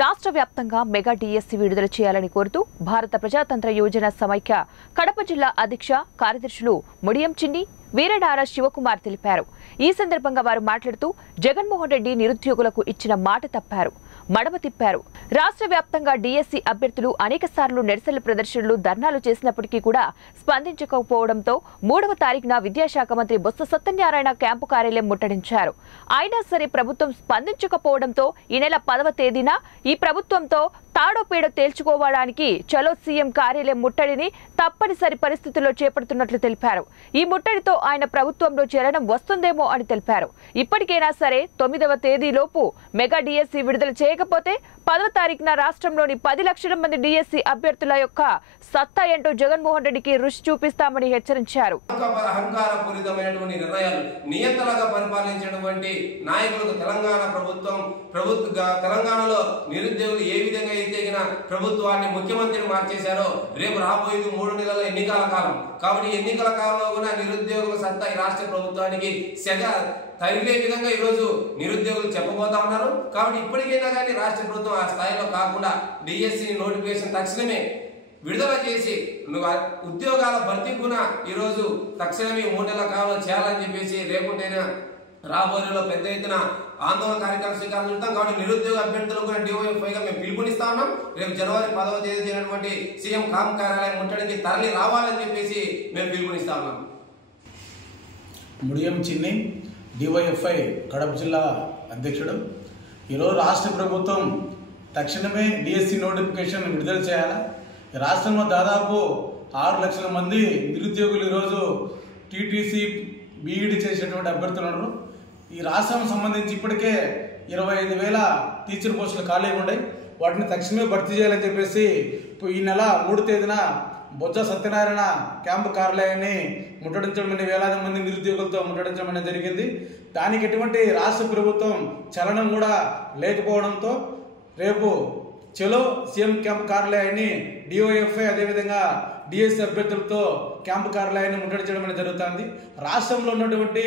రాష్ట్ర వ్యాప్తంగా mega DSC విడుదల చేయాలని కోరుతూ భారత ప్రజాతంత్ర యోజన సమైక్య కడప జిల్లా అధ్యక్ష కార్యదర్శులు ముడియం చిన్ని వీరనార శివకుమార్ తెలిపారు. ఈ సందర్భంగా వారు మాట్లాడుతూ జగన్మోహన్ రెడ్డి నిరుద్యోగులకు ఇచ్చిన మాట తప్పారు, మడమ తిప్పారు. రాష్ట్ర వ్యాప్తంగా డిఎస్సి అభ్యర్థులు అనేక సార్లు నిరసన ప్రదర్శనలు, ధర్నాలు చేసినప్పటికీ కూడా స్పందించకపోవడంతో 3వ తారీఖున విద్యాశాఖ మంత్రి బొత్స సత్యనారాయణ క్యాంపు కార్యాలయం ముట్టడించారు. అయినా సరే ప్రభుత్వం స్పందించకపోవడంతో ఈ నెల 10వ తేదీన ఈ ప్రభుత్వంతో తాడో పేడో తేల్చుకోవడానికి చలో సీఎం కార్యాలయం ముట్టడిని తప్పనిసరి పరిస్థితుల్లో చేపడుతున్నట్లు తెలిపారు. ఈ ముట్టడితో ఆయన ప్రభుత్వంలో చేరడం వస్తుందేమో అని తెలిపారు. ఇప్పటికైనా సరే 9వ తేదీలోపు మెగా డిఎస్సి విడుదల చేయకపోతే 10వ తారీఖున రాష్ట్రంలోని 10 లక్షల మంది డిఎస్సి అభ్యర్థుల యొక్క సత్తా ఏంటో జగన్మోహన్ రెడ్డికి రుచి చూపిస్తామని హెచ్చరించారు. అహంకారపూరితమైనటువంటి నిర్ణయాలు నియంత్రణగా పరిపాలించినటువంటి నాయకులకు తెలంగాణ తెలంగాణలో నిరుద్యోగులు ఏ విధంగా అయితే ప్రభుత్వాన్ని ముఖ్యమంత్రిని మార్చేశారో రేపు రాబోయేది 3 నెలల ఎన్నికల కాలం. కాబట్టి ఎన్నికల కాలంలో కూడా నిరుద్యోగుల సత్తా ఈ రాష్ట్ర ప్రభుత్వానికి సెగ తగిలే విధంగా ఈరోజు నిరుద్యోగులు చెప్పబోతా ఉన్నారు. కాబట్టి ఇప్పటికైనా కానీ రాష్ట్ర ప్రభుత్వం ఆ స్థాయిలో కాకుండా డిఎస్సి నోటిఫికేషన్ తక్షణమే విడుదల చేసి ఉద్యోగాల భర్తీ కూడా ఈరోజు తక్షణమే 3 నెలల కాలంలో చేయాలని చెప్పేసి రేపుటైనా రాబోయేలో పెద్ద ఎత్తున ఆందోళన కార్యక్రమం శ్రీకారం చుడతాం. కాబట్టి నిరుద్యోగ అభ్యర్థులకు కూడా డిఓఎఫ్ఐగా మేము పిలుపునిస్తా ఉన్నాం. రేపు జనవరి 10వ తేదీ జరిగినటువంటి సీఎం క్యాంపు కార్యాలయం ముట్టడికి తరలి రావాలని చెప్పేసి మేము పిలుపునిస్తా ఉన్నాం. ముడియం చిన్ని డివైఎఫ్ఐ కడప జిల్లా అధ్యక్షుడు. ఈరోజు రాష్ట్ర ప్రభుత్వం తక్షణమే డిఎస్సి నోటిఫికేషన్ విడుదల చేయాలి. రాష్ట్రంలో దాదాపు 6 లక్షల మంది నిరుద్యోగులు ఈరోజు టీటీసీ బీఈడి చేసేటువంటి అభ్యర్థులు ఉన్నారు. ఈ రాష్ట్రం సంబంధించి ఇప్పటికే 25,000 టీచర్ పోస్టులు ఖాళీగా ఉన్నాయి. వాటిని తక్షణమే భర్తీ చేయాలని చెప్పేసి ఈ నెల 3వ తేదీన బొత్స సత్యనారాయణ క్యాంపు కార్యాలయాన్ని ముట్టడించడం, వేలాది మంది నిరుద్యోగులతో ముట్టడించడం అనేది జరిగింది. దానికి ఎటువంటి రాష్ట్ర ప్రభుత్వం చలనం కూడా లేకపోవడంతో రేపు చలో సీఎం క్యాంపు కార్యాలయాన్ని డిఓఎఫ్ఐ అదేవిధంగా డిఎస్సి అభ్యర్థులతో క్యాంపు కార్యాలయాన్ని ముట్టడించడం అనేది జరుగుతుంది. రాష్ట్రంలో ఉన్నటువంటి